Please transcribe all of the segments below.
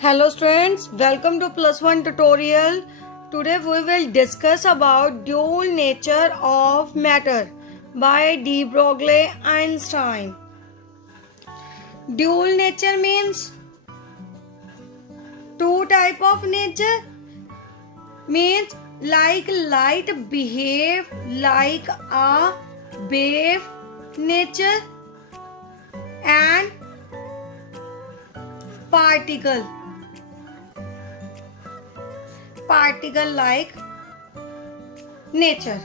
Hello students, welcome to plus one tutorial. Today we will discuss about dual nature of matter by de Broglie Einstein. Dual nature means two type of nature, means like light behave like a wave nature and particle like nature.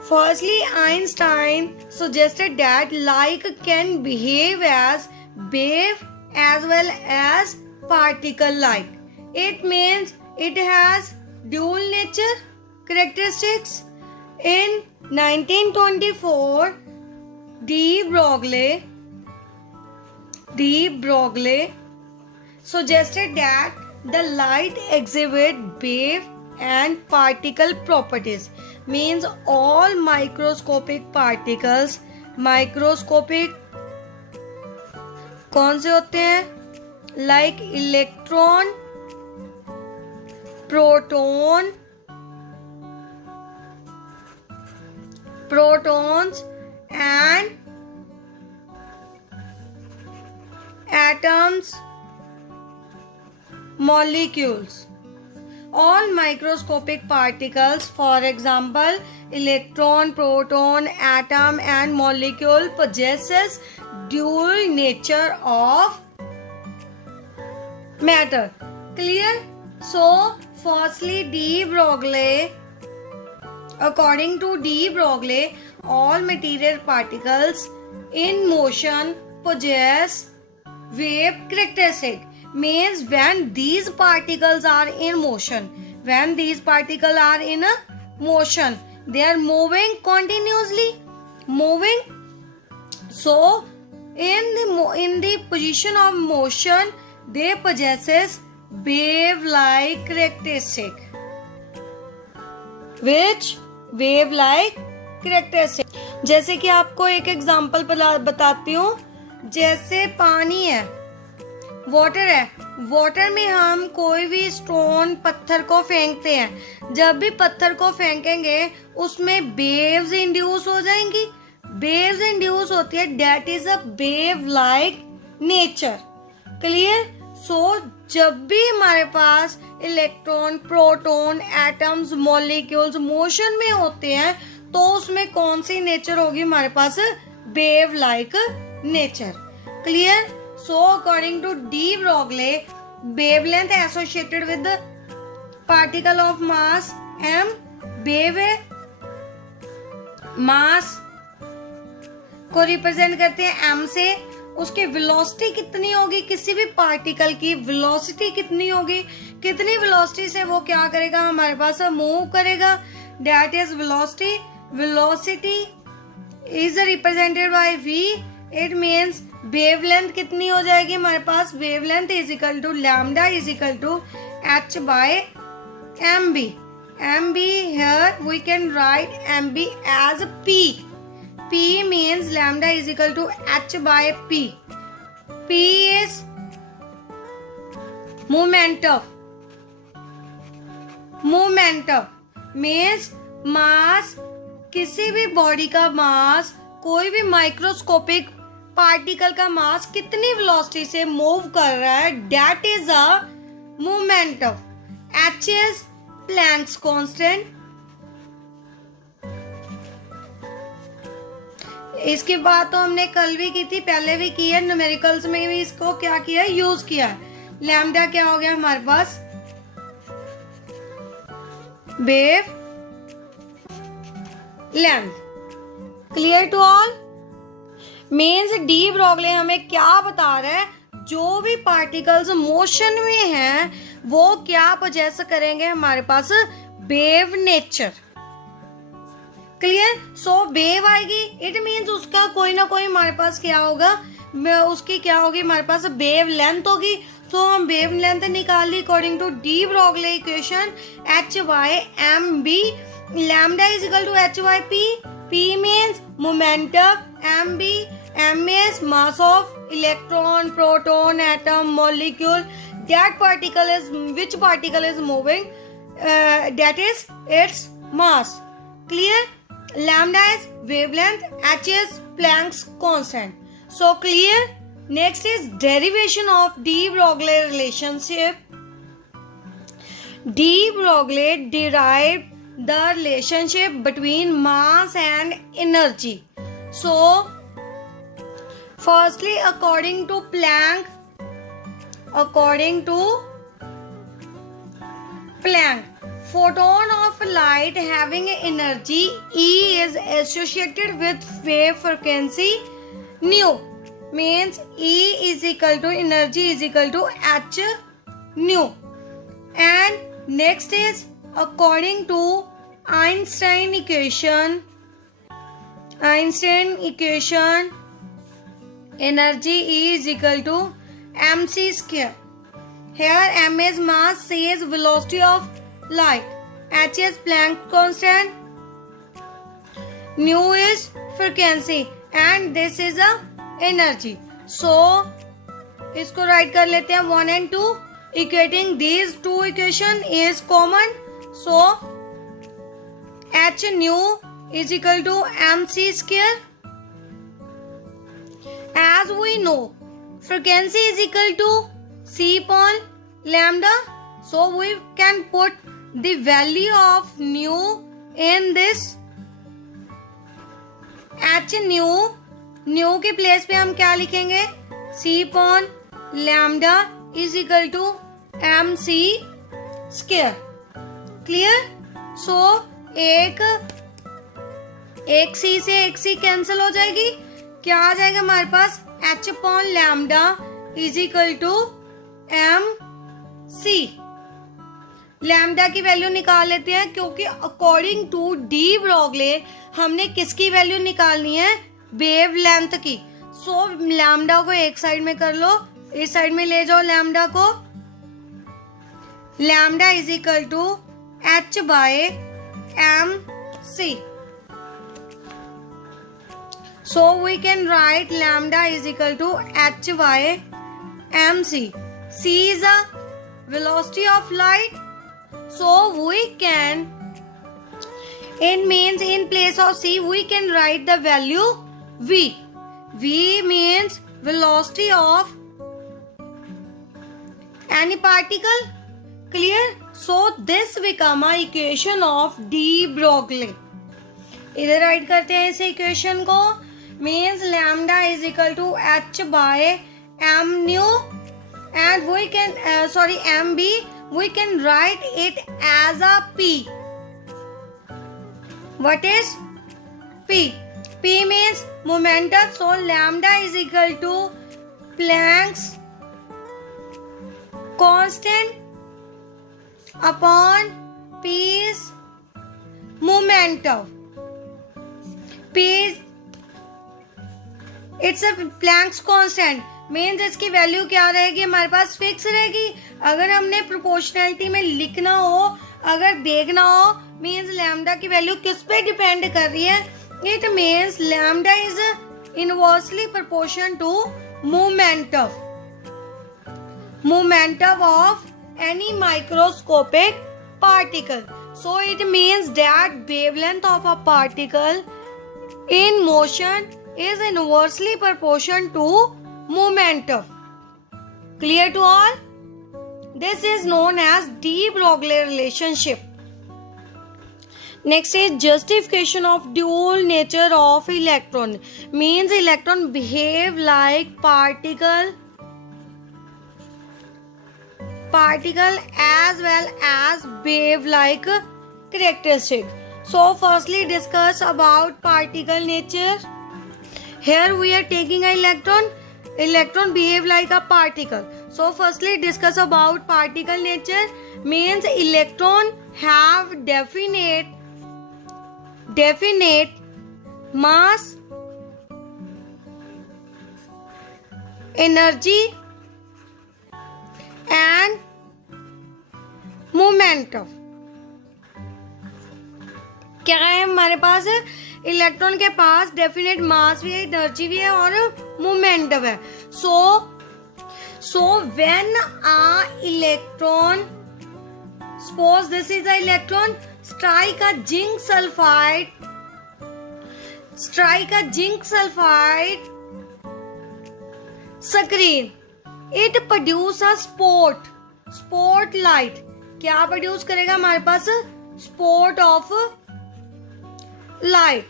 Firstly, Einstein suggested that light can behave as wave as well as particle like. It means it has dual nature characteristics. In 1924, de Broglie suggested that the light exhibit wave and particle properties, means all microscopic particles. Microscopic कौन से होते हैं? Like electron, protons and atoms, molecules. All microscopic particles, for example electron, proton, atom and molecule, possesses dual nature of matter. Clear? So firstly, de Broglie, according to de Broglie, all material particles in motion possess wave characteristic. Means when these particles are in motion, they are moving continuously, so in the position of motion they possesses wave like characteristic. Which wave like characteristic? जैसे कि आपको एक example बताती हूँ. जैसे पानी है, water है, वाटर में हम कोई भी स्टोन, पत्थर को फेंकते हैं. जब भी पत्थर को फेंकेंगे उसमें वेव्स इंड्यूस हो जाएंगी. वेव्स इंड्यूस होती है, that is a wave like nature. Clear? So जब भी हमारे पास electron, proton, atoms, molecules motion में होते हैं तो उसमें कौन सी नेचर होगी हमारे पास? Wave like nature. Clear? So according to de Broglie, wavelength associated with the particle of mass m. wave मास को रिप्रेजेंट करते हैं m से. उसकी वेलोसिटी कितनी होगी? किसी भी पार्टिकल की वेलोसिटी कितनी होगी? कितनी वेलोसिटी से वो क्या करेगा? हमारे पास मूव करेगा. That is velocity. Velocity is represented by v. It means wavelength कितनी हो जाएगी हमारे पास? Wavelength is equal to lambda is equal to h by mb. mb here we can write mb as p. p means lambda is equal to h by p. p is momentum means मास. किसी भी body का मास, कोई भी microscopic particle का मास कितनी velocity से move कर रहा है, that is a momentum. h is Planck's constant. इसकी बात तो हमने कल भी की थी, पहले भी की है, न्यूमेरिकल्स में भी इसको क्या किया है? यूज किया है. लैम्डा क्या हो गया हमारे पास? Wavelength. Clear to all? Means de Broglie हमें क्या बता रहा है? जो भी पार्टिकल्स मोशन में हैं वो क्या पोजेस करेंगे हमारे पास? Wave nature. Clear? So wave आएगी, इट मीन्स उसका कोई ना कोई हमारे पास क्या होगा? उसकी क्या होगी हमारे पास? वेव लेंथ होगी. तो हम वेव लेंथ निकाल ली according to de Broglie equation. h by mb, lambda is equal to h by p. p means momentum, mb, m is mass of electron, proton, atom, molecule. which particle is moving, that is its mass. Clear? Lambda is wavelength, h is Planck's constant. So clear? Next is derivation of de Broglie relationship. De Broglie derived the relationship between mass and energy. So firstly, according to Planck, photon of light having energy E is associated with wave frequency nu, means E is equal to energy is equal to h nu. And next is according to Einstein equation, energy E is equal to mc square. Here m is mass, c is velocity of light, h is Planck constant, nu is frequency and this is a energy. So इसको right कर लेते हैं 1 and 2. Equating these two equation is common. So h nu is equal to mc square. As we know, frequency is equal to c upon lambda. So we can put the value of nu in this. h nu के place पे हम क्या लिखेंगे? c upon lambda is equal to mc square. Clear? So एक c से एक c cancel हो जाएगी. क्या आ जाएगा हमारे पास? h upon lambda is equal to mc. Lambda की वैल्यू निकाल लेते हैं क्योंकि अकॉर्डिंग टू डी ब्रॉगले हमने किसकी वैल्यू निकालनी है? वेव लेंथ की. सो लैम्डा को एक साइड में कर लो, इस साइड में ले जाओ लैम्डा को. Lambda is equal to h by M C. So we can write lambda is equal to h by M C. c is a velocity of light. So we can, it means in place of c we can write the value v. V means velocity of any particle. Clear? So this become a equation of de Broglie. इधर right करते हैं इस equation को. Means lambda is equal to h by m nu and we can mb. We can write it as a P. What is P? P means momentum. So lambda is equal to Planck's constant upon P is momentum. P is, it's a Planck's constant. Means इसकी value क्या रहेगी? हमारे पास fix रहेगी. अगर हमने proportionality में लिखना हो, अगर देखना हो, मीन्स लैम्डा की वैल्यू किस पे डिपेंड कर रही है? It means lambda is inversely proportion to momentum of any microscopic particle. So it means that wavelength of a particle in motion is inversely proportion to momentum. Clear to all? This is known as de Broglie relationship. Next is justification of dual nature of electron. Means electron behave like particle as well as wave like characteristic. So firstly discuss about particle nature. Here we are taking an electron behave like a particle. So firstly discuss about particle nature. Means electron have definite mass, energy and momentum. क्या है हमारे पास? Electron के पास definite मास भी है, energy भी है और मोमेंटम है. सो So when a electron, suppose this is the electron, strike a zinc sulfide screen, it produce a spotlight. क्या प्रोड्यूस करेगा हमारे पास? Spot of light.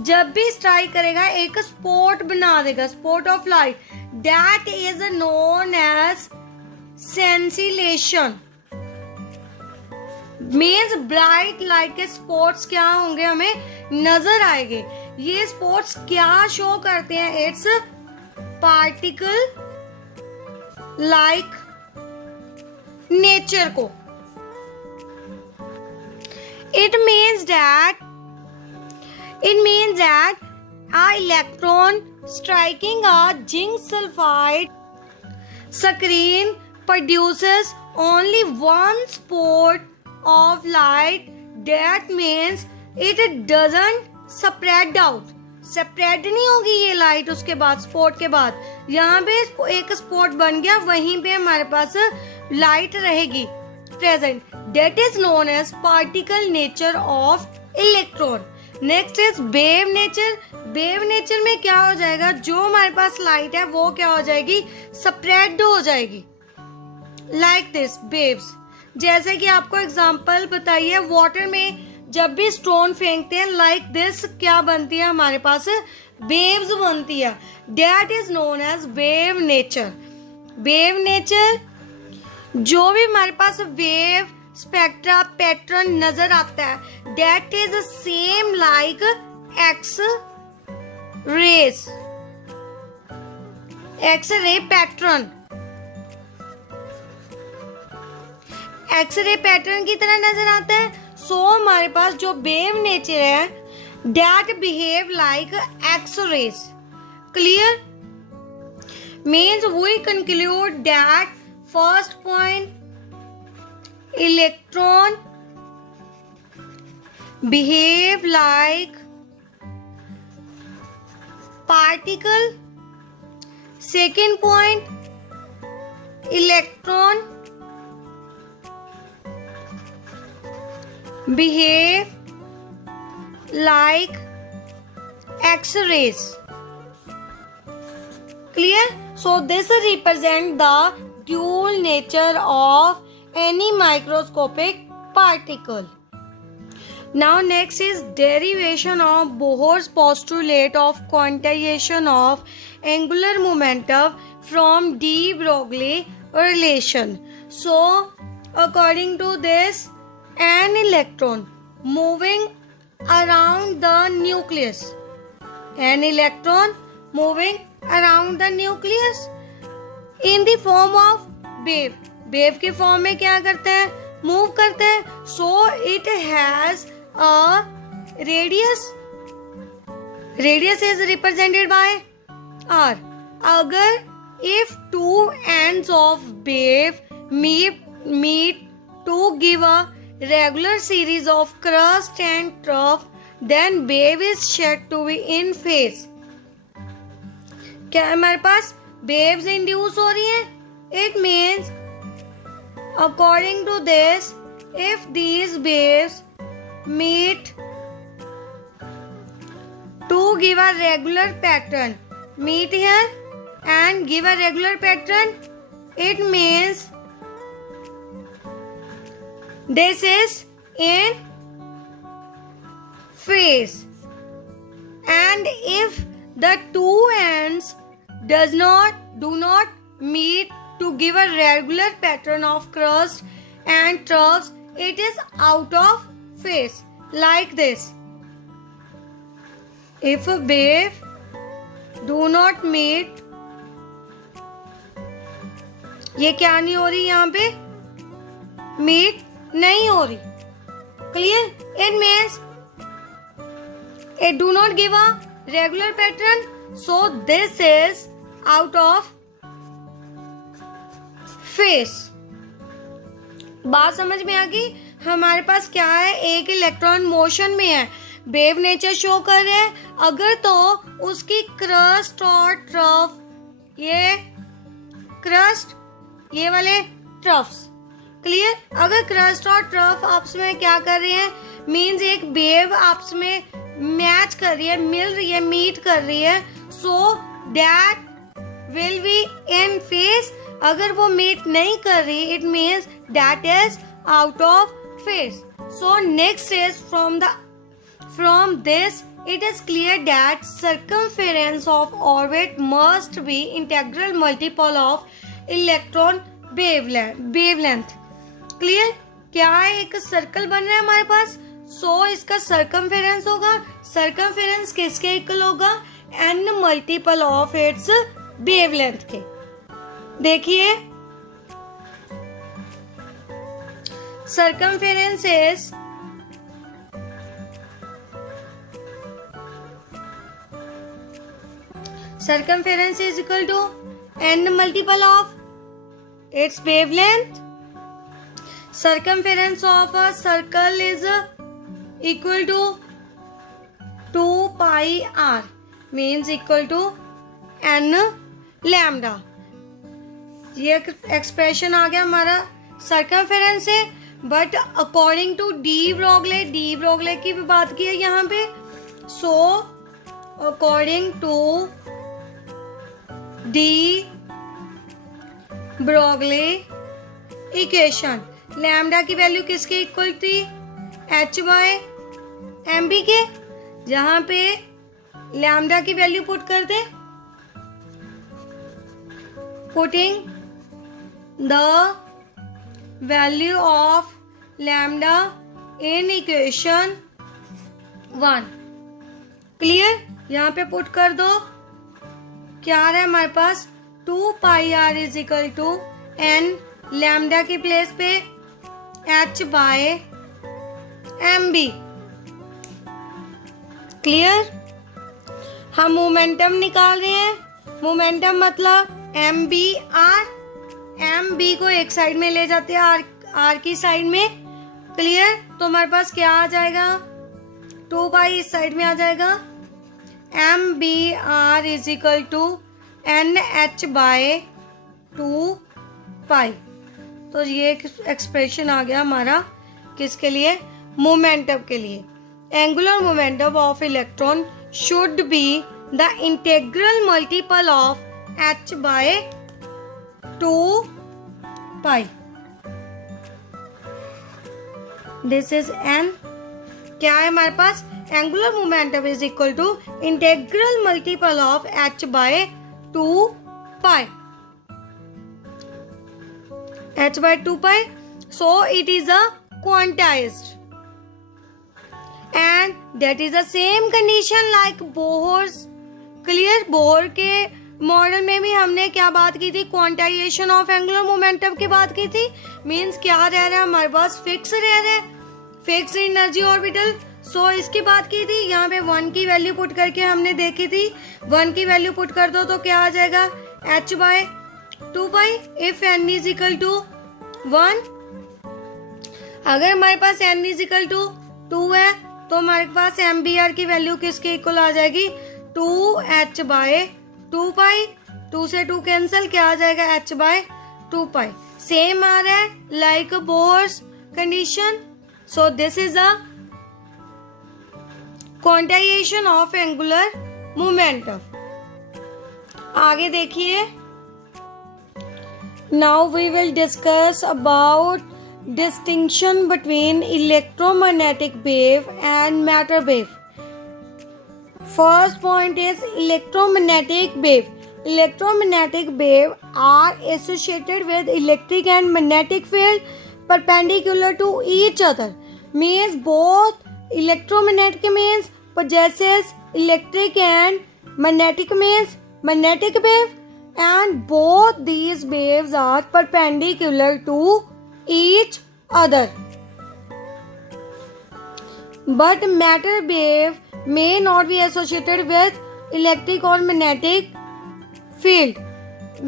जब भी स्ट्राइक करेगा एक स्पॉट बना देगा, spot of light. That is known as scintillation. Means bright light के स्पॉट्स क्या होंगे, हमें नजर आएंगे. ये स्पॉट्स क्या शो करते हैं? इट्स पार्टिकल लाइक नेचर को. It means that a electron striking a zinc sulfide screen produces only one spot of light. That means it doesn't spread out. Spread नहीं होगी ये लाइट उसके बाद, स्पॉट के बाद. यहाँ पे एक स्पॉट बन गया, वहीं पे हमारे पास लाइट रहेगी present. That is known as particle nature of electron. Next is wave nature. Wave nature में क्या हो जाएगा? जो हमारे पास लाइट है वो क्या हो जाएगी? स्प्रेड हो जाएगी लाइक दिस वेव्स. जैसे कि आपको एग्जांपल बताइए, वाटर में जब भी स्टोन फेंकते हैं लाइक दिस, क्या बनती है हमारे पास? वेव्स बनती है. That is known as wave nature. Wave nature, जो भी हमारे पास वेव स्पेक्ट्रा पैटर्न नजर आता है, that is same like X rays, X ray pattern. X ray pattern की तरह नजर आता है. सो हमारे पास जो वेव नेचर है, that behave like X rays. Clear? Means we conclude that first point, electron behave like particle. Second point, electron behave like X-rays. Clear? So this represent the dual nature of any microscopic particle. Now next is derivation of Bohr's postulate of quantization of angular momentum from de Broglie relation. So according to this, an electron moving around the nucleus, an electron moving around the nucleus in the form of wave. wave के form में क्या करते हैं? Move करते हैं. so it has a radius. radius is represented by r. अगर if two ends of wave meet to give a regular series of crust and trough, then wave is said to be in phase. क्या हमारे पास waves induce हो रही हैं? It means according to this, if these waves meet to give a regular pattern, meet here and give a regular pattern, it means this is in phase. And if the two ends do not meet to give a regular pattern of crust and troughs, it is out of phase like this. If a wave do not meet, ये क्या नहीं हो रही यहाँ पे? meet नहीं हो रही. Clear? It means it do not give a regular pattern, so this is out of phase. बात समझ में आ गई? हमारे पास क्या है? एक इलेक्ट्रॉन मोशन में है, वेव नेचर शो कर रहे हैं. अगर तो उसकी क्रस्ट और ट्रफ ये क्रस्ट, ये वाले ट्रफ्स। क्लियर? अगर क्रस्ट और ट्रफ आपस में क्या कर रहे हैं, मीन्स एक वेव आपस में मैच कर रही है, मिल रही है, मीट कर रही है, so that will be in face. अगर वो मीट नहीं कर रही, it means that is out of face. So next is from this it is clear that circumference of orbit must be integral multiple of electron wavelength। Clear? क्या है, एक circle बन रहा है हमारे पास, सो इसका सर्कमफेरेंस होगा, सर्कमफेरेंस किसके इक्वल होगा, n multiple of its wavelength के। देखिए circumference is equal to n multiple of its wavelength. Circumference of a circle is equal to 2 pi r, means equal to n lambda। ये expression आ गया हमारा circumference है, but according to de Broglie की भी बात की है यहाँ पे। So according to de Broglie equation, lambda की वैल्यू किसके इक्वल थी, h बाय एम बी के। जहां पे लैम्डा की वैल्यू पुट कर दे, putting the value of lambda in equation 1। Clear? यहाँ पे पुट कर दो, क्या आ रहा है हमारे पास, 2 pi r is equal to n, lambda की प्लेस पे h by M B. Clear? हम मोमेंटम निकाल रहे हैं, मोमेंटम मतलब M B R, M B को एक साइड में ले जाते हैं आर की साइड में। क्लियर? तो हमारे पास क्या आ जाएगा, 2 पाई इस साइड में आ जाएगा, M B R is equal to N H by 2 pi. तो ये एक्सप्रेशन आ गया हमारा किसके लिए, मोमेंटम के लिए। Angular momentum of electron should be the integral multiple of h by 2 pi. This is n। क्या है हमारे पास, angular momentum is equal to integral multiple of h by 2 pi, h by 2 pi, so it is a quantized and that is the same condition like Bohr's। Clear? Bohr के model में भी हमने क्या बात की थी, क्वांटाइजेशन ऑफ एंगुलर मोमेंटम की बात की थी। मींस क्या रह रहा है हमारे पास, फिक्स रह रहा है, फिक्स एनर्जी ऑर्बिटल। सो इसकी बात की थी, यहाँ पे 1 की वैल्यू पुट करके हमने देखी थी, 1 की वैल्यू पुट कर दो तो क्या आ जाएगा, h by 2 pi if n is equal to 1। अगर हमारे पास n इज इक्वल टू 2 है तो हमारे पास एम बी आर की वैल्यू किसके इक्वल आ जाएगी, 2h बाय 2 पाई। 2 से 2 कैंसिल, क्या आ जाएगा, h बाय 2 पाई। सेम आ रहा है like Bohr's condition. So this is a quantization of angular momentum. आगे देखिए, now we will discuss about distinction between electromagnetic wave and matter wave. First point is electromagnetic wave. Electromagnetic wave are associated with electric and magnetic field perpendicular to each other. Means both electromagnetic means possesses electric and magnetic means magnetic wave, and both these waves are perpendicular to each other. But matter wave may not be associated with electric or magnetic field.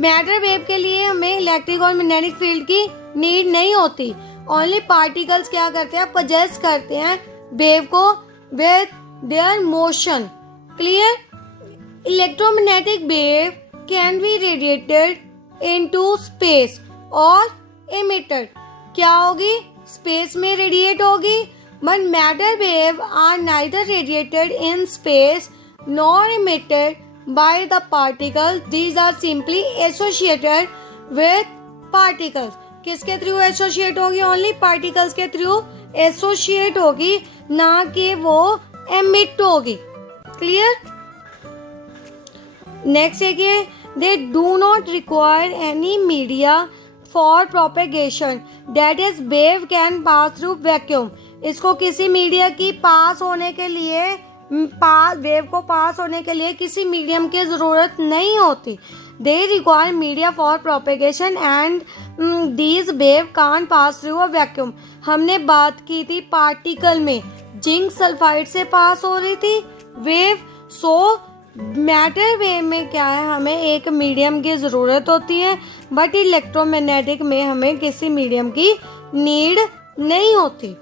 Matter wave के लिए हमें electric और magnetic field की need नहीं होती। Only particles क्या करते हैं, पोजेस करते हैं वेव को with their motion. Clear? Electromagnetic wave can be radiated into space और emitted क्या होगी, स्पेस में रेडिएट होगी, but matter wave are neither radiated in space nor emitted by the particles. These are simply associated with particles. किसके through associate होगी, only particles के through associate होगी, ना कि वो एमिट होगी। क्लियर। नेक्स्ट देखिए, they do not require any media for propagation, that is wave can pass through vacuum. इसको किसी मीडिया की पास होने के लिए, वेव को पास होने के लिए किसी मीडियम की जरूरत नहीं होती। They require media for propagation and these wave can't pass through a vacuum. हमने बात की थी पार्टिकल में जिंक सल्फाइड से पास हो रही थी वेव। सो मैटर वेव में क्या है, हमें एक मीडियम की जरूरत होती है, बट इलेक्ट्रोमैग्नेटिक में हमें किसी मीडियम की नीड नहीं होती।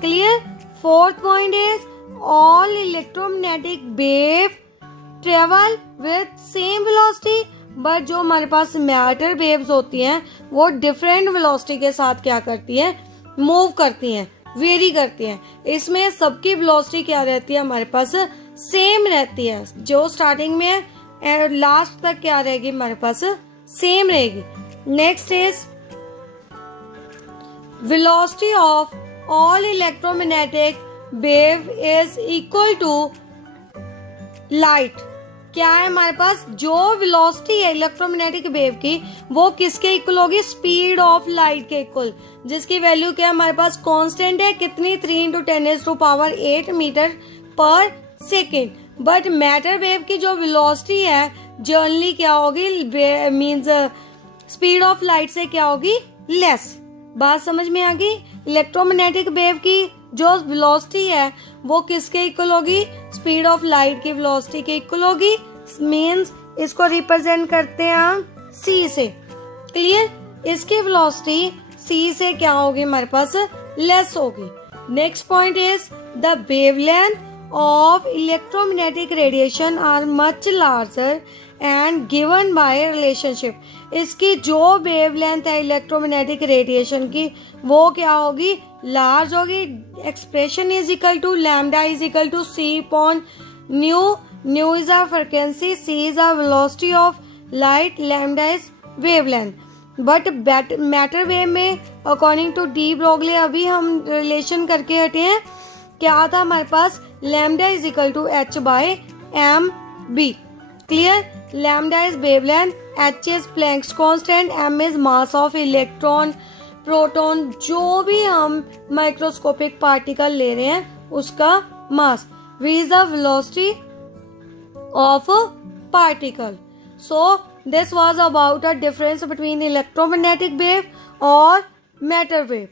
Clear. Fourth point is all electromagnetic wave travel with same velocity, but जो हमारे पास मैटर वेव्स होती हैं वो डिफरेंट वेलोसिटी के साथ क्या करती हैं, मूव करती हैं, वेरी करती हैं। इसमें सबकी वेलोसिटी क्या रहती है, हमारे पास सेम रहती है। जो स्टार्टिंग में है लास्ट तक क्या रहेगी, हमारे पास सेम रहेगी। Next is velocity of all electromagnetic wave is equal to light. क्या है हमारे पास, जो वेलोसिटी है इलेक्ट्रोमैग्नेटिक वेव की वो किसके इक्वल होगी, स्पीड ऑफ लाइट के इक्वल, जिसकी वैल्यू क्या है हमारे पास कांस्टेंट है, कितनी 3 × 10⁸ मीटर पर सेकेंड। बट मैटर वेव की जो वेलोसिटी है जनरली क्या होगी, मींस स्पीड ऑफ लाइट से क्या होगी, लेस। बात समझ में आ गई। इलेक्ट्रोमैग्नेटिक वेव की जो वेलोसिटी है वो किसके इक्वल होगी, स्पीड ऑफ लाइट की वेलोसिटी के इक्वल होगी। मींस इसको रिप्रेजेंट करते हैं हम c से। क्लियर। इसकी वेलोसिटी c से क्या होगी, हमारे पास लेस होगी। Next point is the wavelength of electromagnetic radiation are much larger and given by relationship. इसकी जो वेवलेंथ है इलेक्ट्रोमैग्नेटिक रेडिएशन की वो क्या होगी, लार्ज होगी। Expression is equal to lambda is equal to c upon nu. Nu is a frequency, c is a velocity of light, lambda is wavelength. But matter wave में according to de Broglie अभी हम relation करके हटे हैं, क्या था हमारे पास, lambda is equal to h by M B. Clear. Lambda is wavelength, h is Planck's constant, m is mass of electron, proton, जो भी हम माइक्रोस्कोपिक पार्टिकल ले रहे हैं उसका मास, v is the velocity of particle. So this was about a difference between electromagnetic wave और matter wave.